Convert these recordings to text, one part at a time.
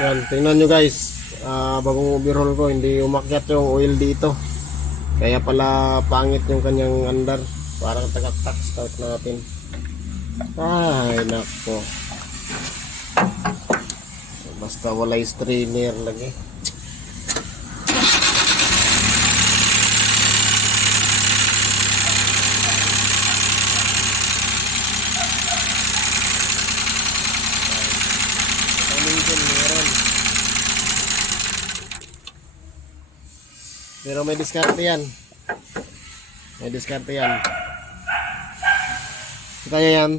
Yan, tingnan nyo guys. Bagong overhaul ko, hindi umakyat yung oil dito. Kaya pala pangit yung kanyang andar. Parang tagak-tak. Start natin. Ay, nako. Basta walay strainer lagi. Pero may diskarte yan. May diskarte yan. Kita nyo yan.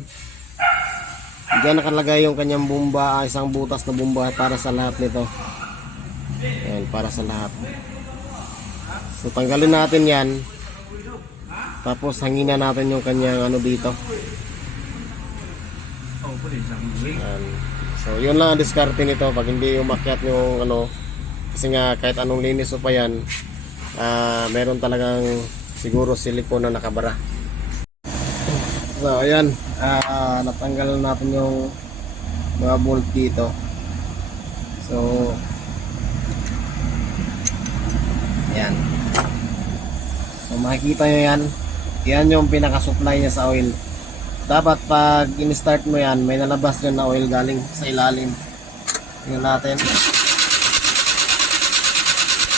Diyan nakalagay yung kanyang bomba, isang butas na bomba para sa lahat nito. Ayan, para sa lahat. So tanggalin natin yan. Tapos hanginan natin yung kanyang ano dito. Ayan. So yun lang ang diskarte nito pag hindi umakyat yung ano. Kasi nga kahit anong linis o pa yan, meron talagang siguro silikon na nakabara. So ayan, natanggal natin yung mga bolt dito. So ayan. So makikita nyo yan. Yan yung pinaka-supply niya sa oil. Dapat pag in-start mo yan, may nalabas dyan na oil galing sa ilalim. Tingnan natin.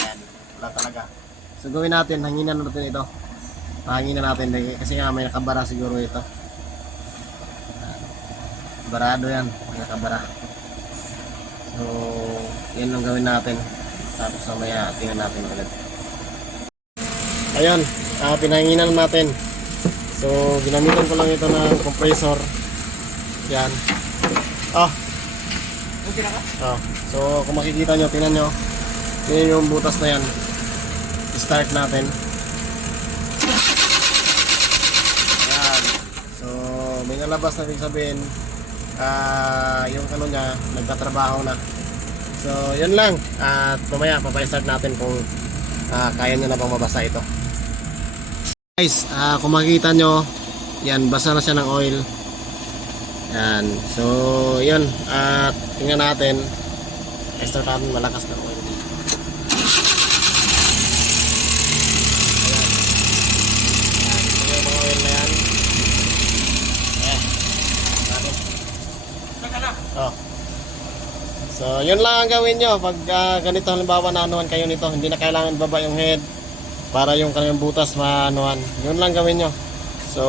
Ayan, wala talaga. So gawin natin, hanginan natin ito. Hanginan natin kasi nga may nakabara siguro ito. Barado yan, may nakabara. So yan ang gawin natin. Tapos mamaya tingnan natin ulit. Ayun, pinahanginan natin. So ginamitan ko lang ito ng compressor. Yan. So kung makikita nyo, tingnan nyo. Yan yung butas na yan. Start natin. Yan. So may nalabas na, ibig sabihin yung ano niya nagtatrabaho na. So yun lang. At mamaya papay-start natin kung kaya nyo na bang mabasa ito. Guys, kung makikita nyo, yan, basa na siya ng oil. Yan. So yun. At tingnan natin. Start natin, malakas na oil dito. So yun lang ang gawin nyo pag ganito, halimbawa naanuhan kayo nito, hindi na kailangan baba yung head para yung kanyang butas maanuhan. Yun lang gawin nyo. So